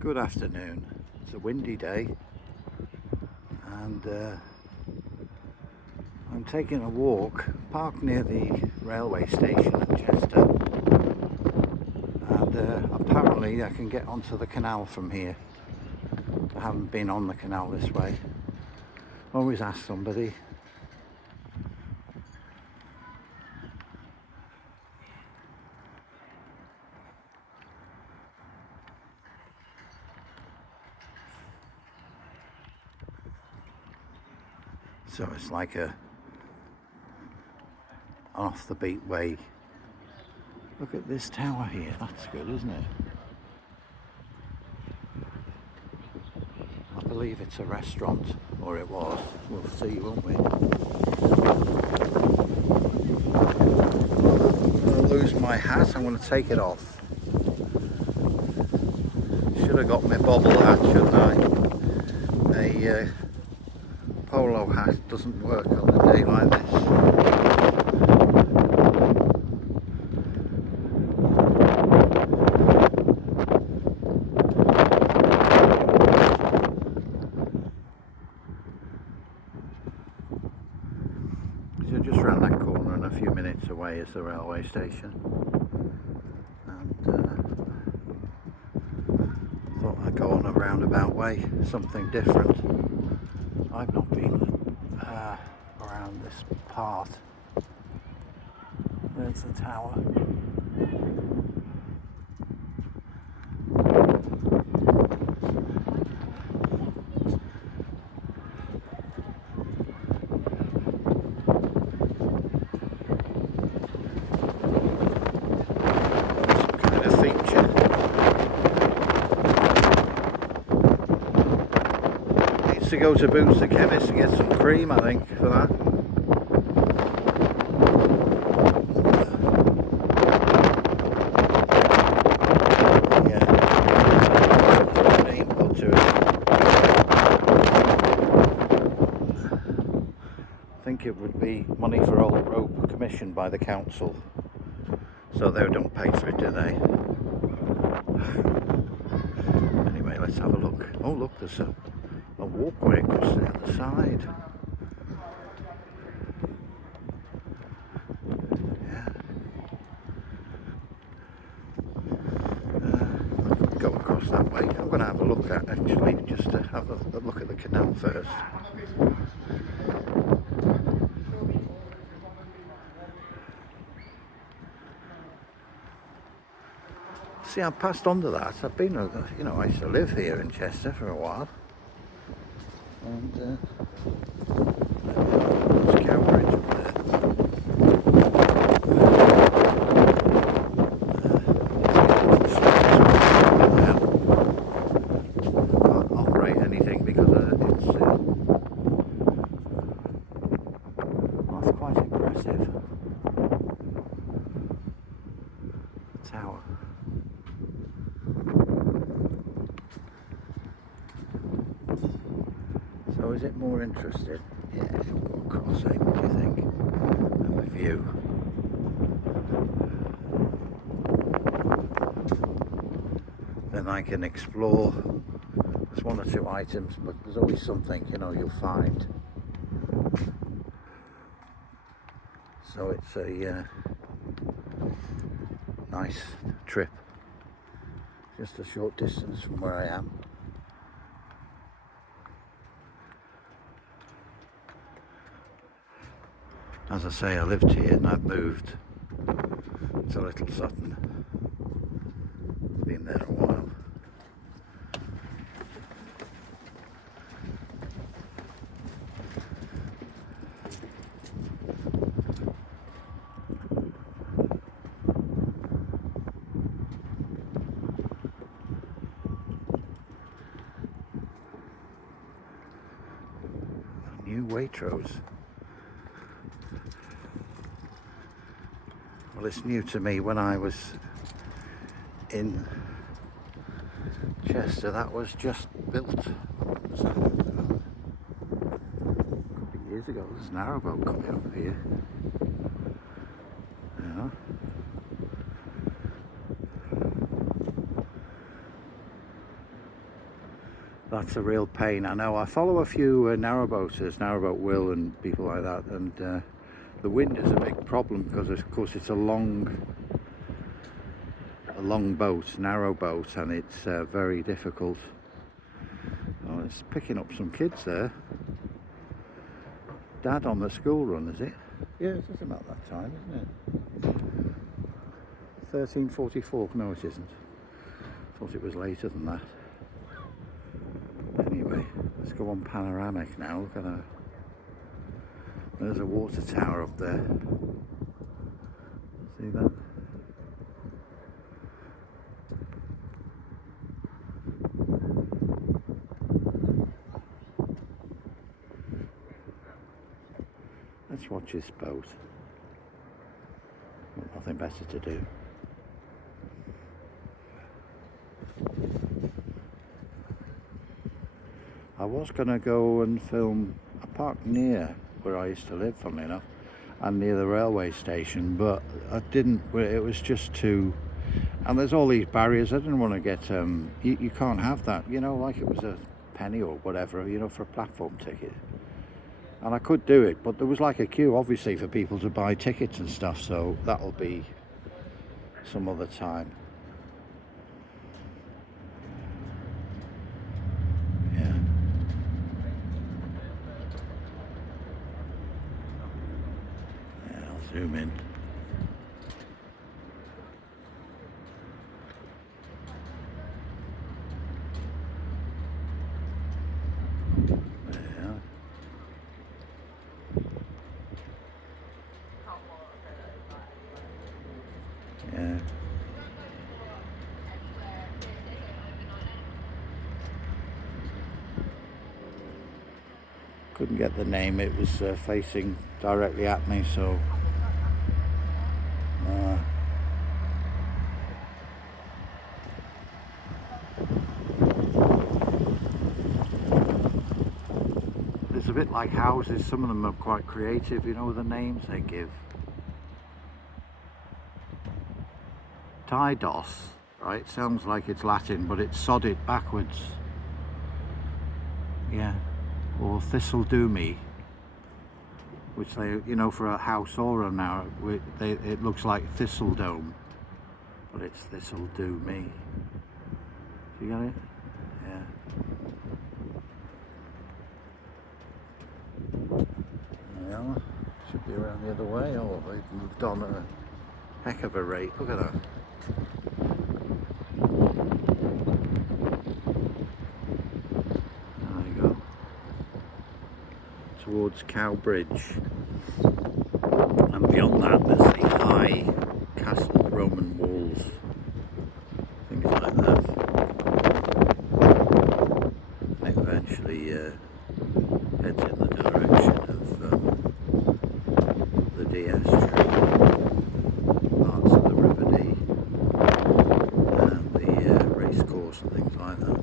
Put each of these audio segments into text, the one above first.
Good afternoon. It's a windy day and I'm taking a walk, parked near the railway station at Chester, and apparently I can get onto the canal from here. I haven't been on the canal this way. Always ask somebody. So it's like a off the beat way. Look at this tower here, that's good, isn't it? I believe it's a restaurant, or it was. We'll see, won't we? I'm going to lose my hat, I'm going to take it off. Should have got my bobble hat, shouldn't I? A polo hat doesn't work on a day like this. So just round that corner and a few minutes away is the railway station, and thought I'd go on a roundabout way, something different. I've not been around this part. There's the tower. To go to Boots the Chemist to get some cream, I think, for that. Yeah, cream put to it. I think it would be money for old rope commissioned by the council, so they don't pay for it, do they? Anyway, let's have a look. Oh look, there's a walkway across the other side. Yeah. I could go across that way. I'm going to have a look at, actually, just to have a look at the canal first. See, I've passed under that. I've been, you know, I used to live here in Chester for a while. And there's Cowbridge up there. Can't operate anything because it's that's quite impressive. The tower. So is it more interested? Yeah, it'll go across, eh? What do you think? Have a view. Then I can explore. There's one or two items, but there's always something, you know, you'll find. So it's a nice trip. Just a short distance from where I am. As I say, I lived here and I've moved to Little Sutton. Been there a while. New Waitrose. Well, it's new to me. When I was in Chester, that was just built. A couple of years ago, there's a narrowboat coming up here. Yeah. That's a real pain. I know. I follow a few narrowboaters, narrowboat Will and people like that, and the wind is a big problem because of course it's a long boat, narrow boat, and it's very difficult. Oh, it's picking up some kids there. Dad on the school run, is it? Yeah, it is about that time, isn't it? 13:44. No, it isn't. Thought it was later than that. Anyway, let's go on panoramic now. Look at that. There's a water tower up there. See that? Let's watch this boat. Nothing better to do. I was going to go and film a park near where I used to live, funnily enough, and near the railway station, but I didn't. It was just too, and there's all these barriers. I didn't want to get you can't have that, you know, like it was a penny or whatever, you know, for a platform ticket. And I could do it, but there was like a queue obviously for people to buy tickets and stuff, so that'll be some other time. Yeah. Yeah, I'll zoom in. Yeah. Couldn't get the name, it was facing directly at me, so it's a bit like houses. Some of them are quite creative, you know, the names they give. Tydos, right? Sounds like it's Latin, but it's sodded backwards. Yeah. Or thistledoomy, which they, you know, for a house or a narrow, it looks like thistledome, but it's thistledoomy. You got it? Yeah. Well, should be around the other way. Oh, they've moved on at a heck of a rate. Look at that. Towards Cowbridge, and beyond that there's the high castle Roman walls, things like that. And it eventually heads in the direction of the Dee estuary, parts of the River Dee, and the race course and things like that.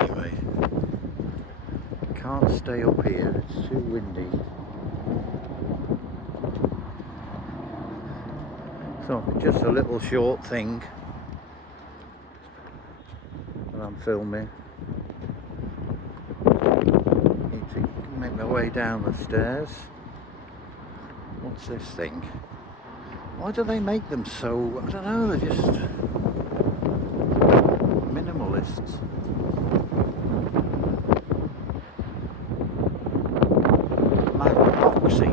Anyway, can't stay up here, it's too windy. So just a little short thing that I'm filming. Need to make my way down the stairs. What's this thing? Why do they make them so, I don't know, they're just minimalists. Poxy,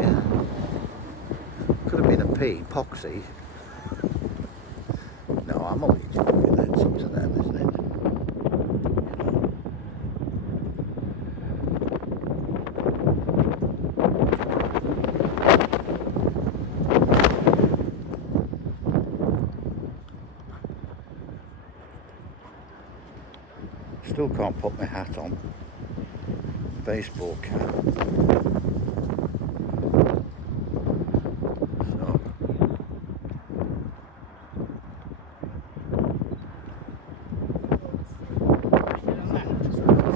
yeah. Could have been a P, Poxy. No, I'm only joking, that's up to them, isn't it? Still can't put my hat on. Baseball cap.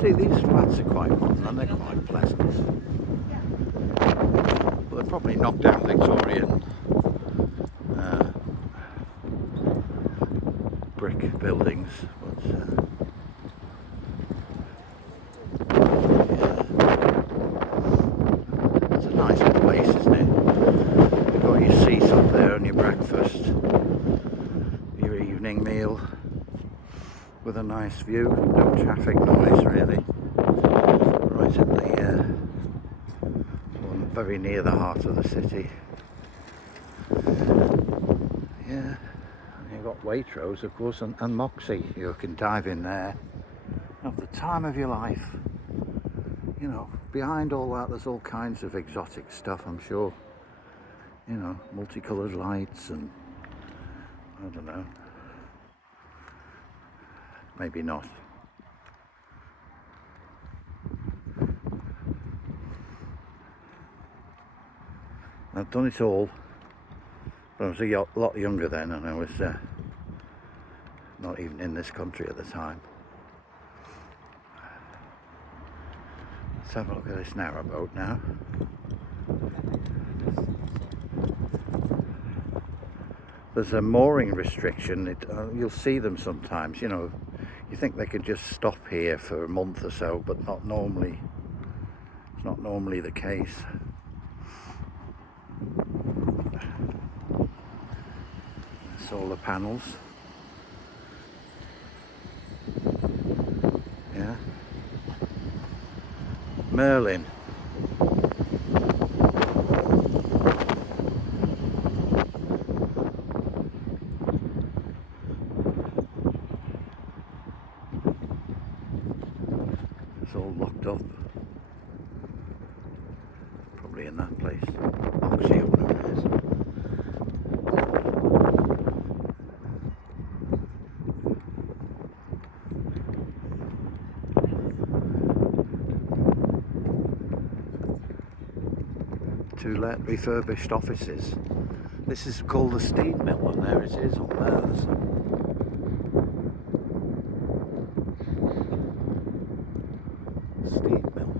See, these flats are quite modern and they're quite pleasant. But they're probably knocked down Victorian brick buildings. But meal with a nice view, no traffic noise really, right at the very near the heart of the city. Yeah, and you've got Waitrose of course, and Moxie. You can dive in there, have the time of your life. You know, behind all that there's all kinds of exotic stuff, I'm sure. You know, multicoloured lights and I don't know, maybe not. I've done it all, but I was a lot younger then, and I was not even in this country at the time. Let's have a look at this narrowboat now. There's a mooring restriction. You'll see them sometimes, you know. You think they could just stop here for a month or so, but not normally. It's not normally the case. Solar panels. Yeah. Merlin. It's all locked up. Probably in that place. Moxie or whatever it is. To let refurbished offices. This is called the steam mill, and there it is on there. Steam mill.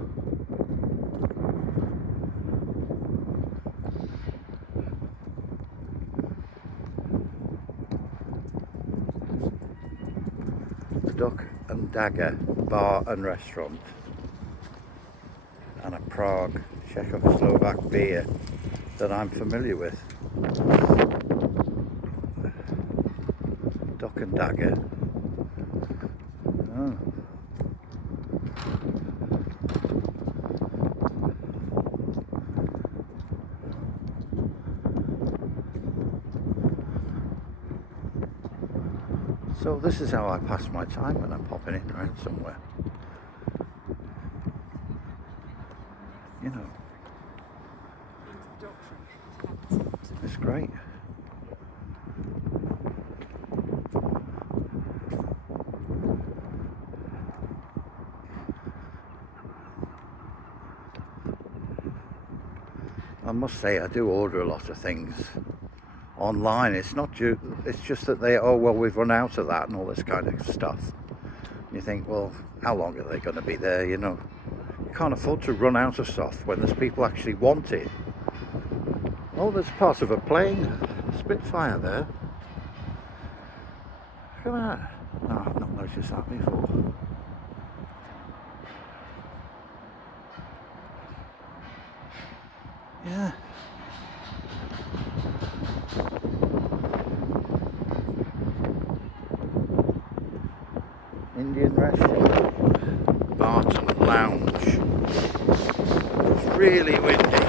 The Duck and Dagger bar and restaurant, and a Prague Czechoslovak beer that I'm familiar with. Duck and Dagger. Oh. So this is how I pass my time when I'm popping in around somewhere. You know. It's great. I must say I do order a lot of things online. It's just that we've run out of that and all this kind of stuff. And you think, well, how long are they going to be there, you know? You can't afford to run out of stuff when there's people actually want it. Oh, there's part of a plane, Spitfire there. Look at that. No, I've not noticed that before. Yeah. Indian restaurant, Barton Lounge. It's really windy,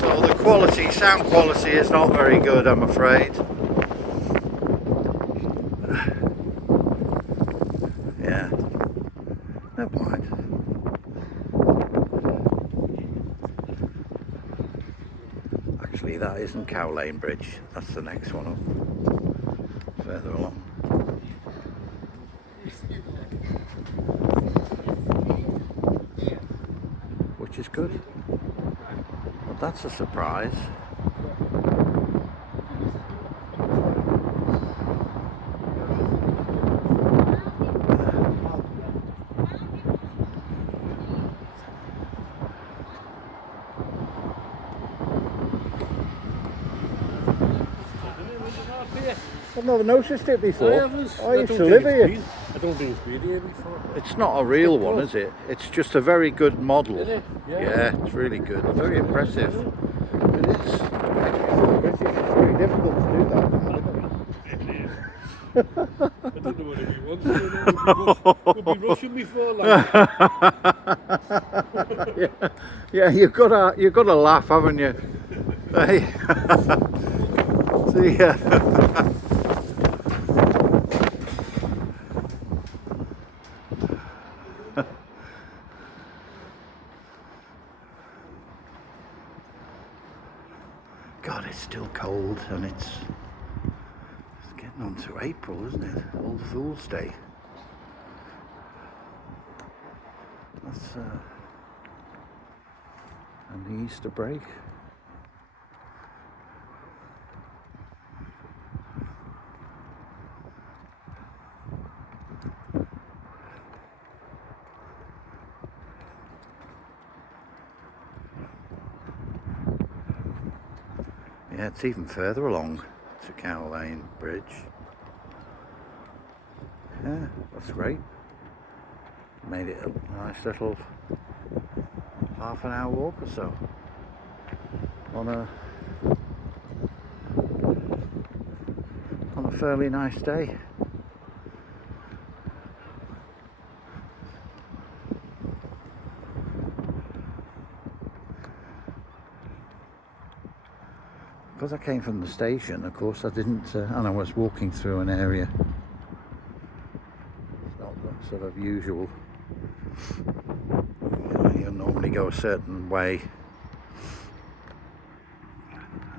so the sound quality is not very good, I'm afraid. Yeah, never mind. Actually, that isn't Cow Lane Bridge, that's the next one up, further along. Which is good. Well, that's a surprise. I've never noticed it before. I used to live here. I don't think it's been here before. It's not a real one, is it? It's just a very good model. Is it? Yeah, it's really good. Very impressive. It is. It makes me feel British. It's very difficult to do that. don't know what he wants to know. We'll be rushing before like. Yeah, you've got to laugh, haven't you? Hey. See ya. God, it's still cold, and it's getting on to April, isn't it? All Fool's Day. That's and the Easter break. Yeah, it's even further along to Canal Lane Bridge. Yeah, that's great. Made it a nice little half an hour walk or so on a fairly nice day. Because I came from the station, of course, I didn't, and I was walking through an area. It's not that sort of usual. You normally go a certain way,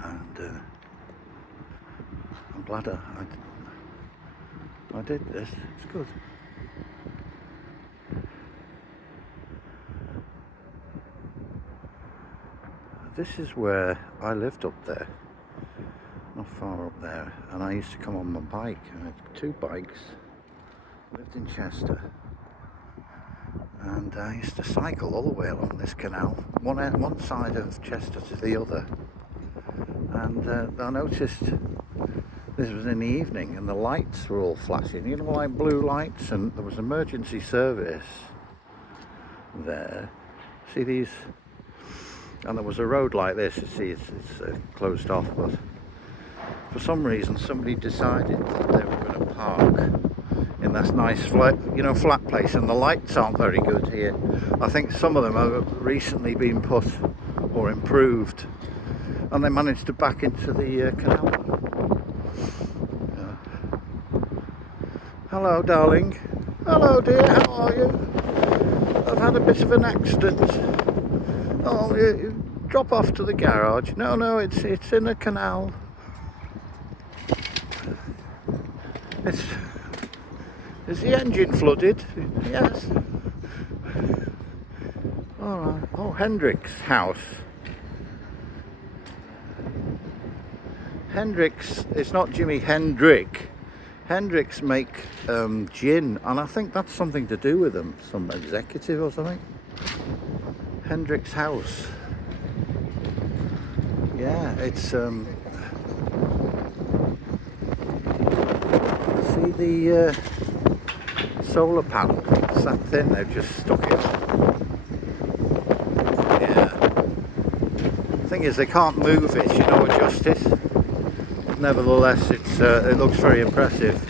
and I'm glad I did this. It's good. This is where I lived up there. Not far up there, and I used to come on my bike. I had 2 bikes, lived in Chester, and I used to cycle all the way along this canal, one side of Chester to the other. And I noticed this was in the evening, and the lights were all flashing, you know, like blue lights, and there was emergency service there. See these? And there was a road like this. You see, it's closed off, but for some reason somebody decided that they were going to park in this nice flat place, and the lights aren't very good here. I think some of them have recently been put or improved, and they managed to back into the canal. Hello, darling. Hello, dear. How are you? I've had a bit of an accident. Oh, you drop off to the garage. No, it's in the canal. Is the engine flooded? Yes. All right. Oh, Hendrick's house. Hendrick's. It's not Jimi Hendrick. Hendrick's make gin, and I think that's something to do with them. Some executive or something. Hendrick's house. Yeah, it's see the solar panel. It's that thin, they've just stuck it. Yeah. Thing is, they can't move it, adjust it. But nevertheless, it looks very impressive.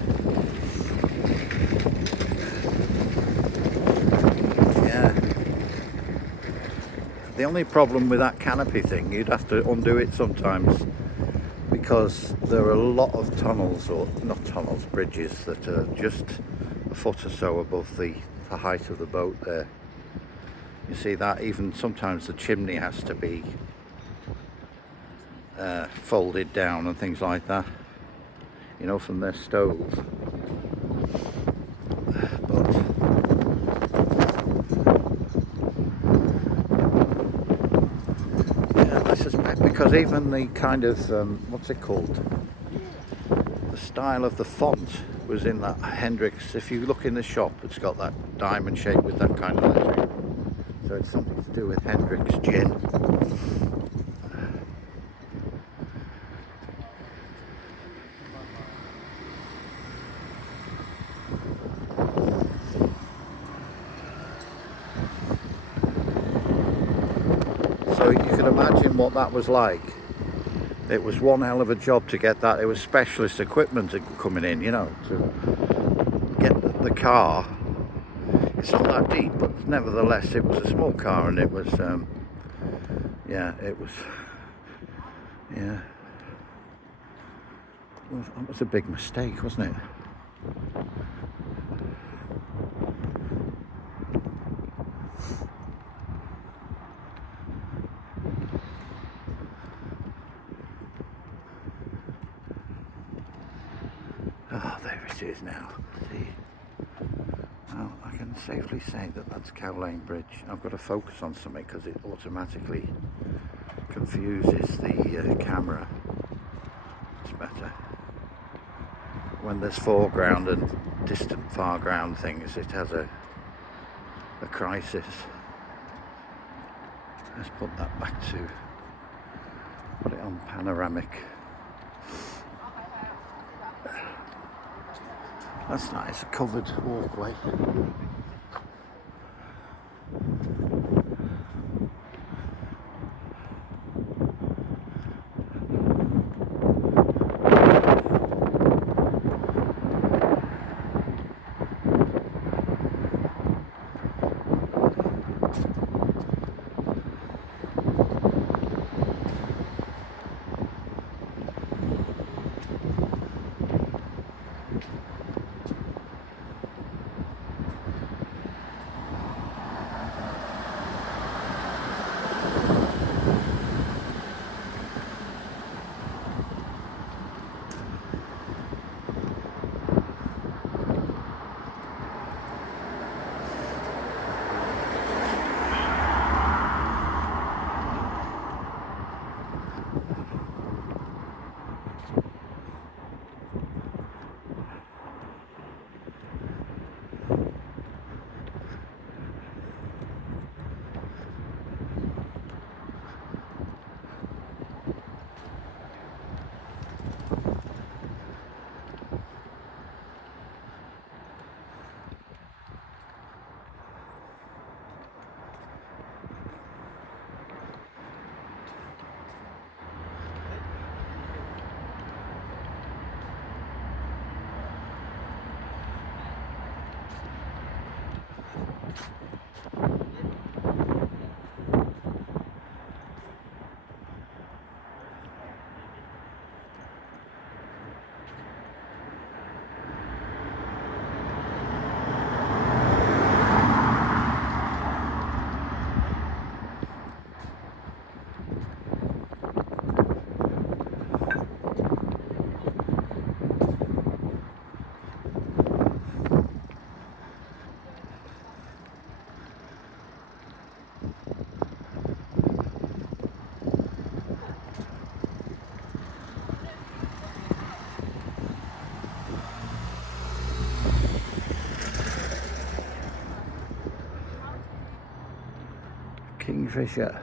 The only problem with that canopy thing, you'd have to undo it sometimes, because there are a lot of tunnels, or not tunnels, bridges that are just a foot or so above the height of the boat there. You see that even sometimes the chimney has to be folded down and things like that, from their stove. I suspect because even the kind of, what's it called? The style of the font was in that Hendrick's. If you look in the shop, it's got that diamond shape with that kind of lettering. So it's something to do with Hendrick's gin. So you can imagine what that was like. It was one hell of a job to get that. It was specialist equipment coming in, you know, to get the car. It's not that deep, but nevertheless, it was a small car, and it was, yeah, it was, yeah. Well, that was a big mistake, wasn't it? Oh, there it is now. See? Well, I can safely say that that's Cow Lane Bridge. I've got to focus on something because it automatically confuses the camera. It's better. When there's foreground and distant foreground things, it has a crisis. Let's put that back to, put it on panoramic. That's nice, a covered walkway. Kingfisher.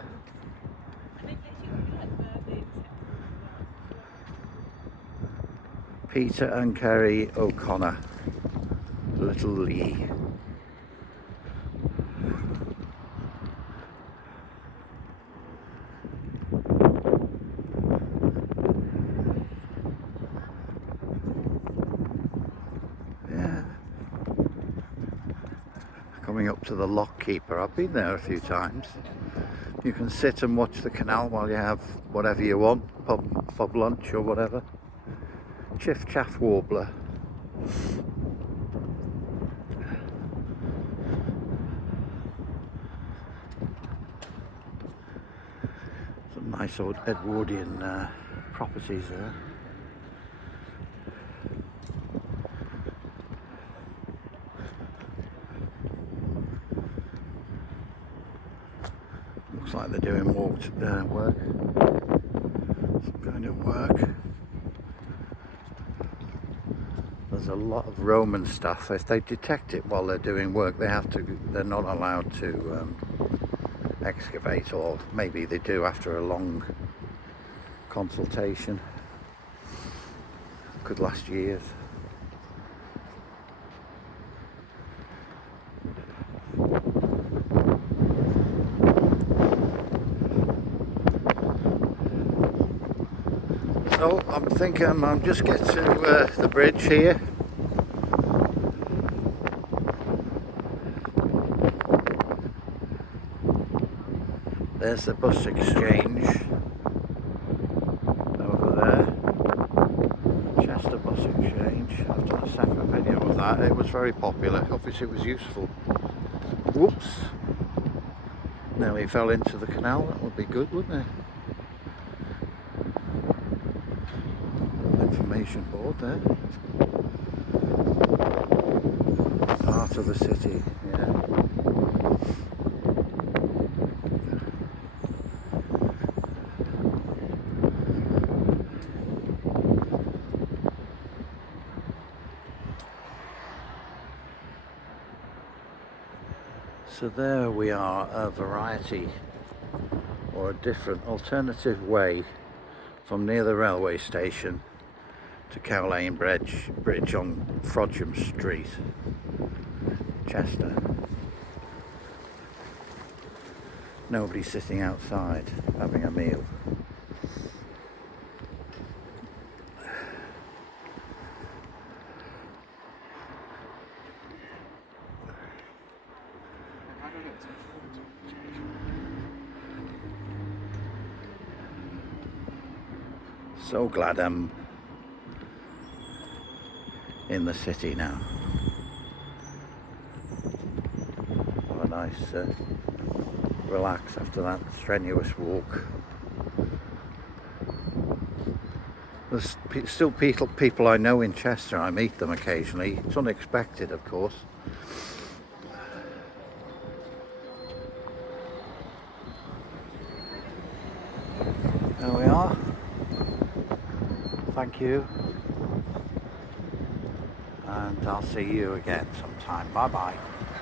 Peter and Kerry O'Connor. Little Lee. Yeah. Coming up to the Lock Keeper. I've been there a few times. You can sit and watch the canal while you have whatever you want, pub lunch or whatever. Chiff Chaff Warbler. Some nice old Edwardian properties there. Looks like they're doing work. Some kind of work. There's a lot of Roman stuff. If they detect it while they're doing work, they're not allowed to excavate, or maybe they do after a long consultation. Could last years. So I'm thinking I'll just get to the bridge here. There's the bus exchange over there. Chester bus exchange. I've done a separate video of that. It was very popular. Obviously it was useful. Whoops. Nearly fell into the canal. That would be good, wouldn't it? Information board there. Part of the city, yeah. So there we are, a variety or a different alternative way from near the railway station to Cow Lane Bridge on Frodsham Street, Chester. Nobody sitting outside having a meal. So glad I'm in the city now. Have a nice relax after that strenuous walk. There's still people I know in Chester. I meet them occasionally. It's unexpected, of course. There we are. Thank you. And I'll see you again sometime. Bye bye.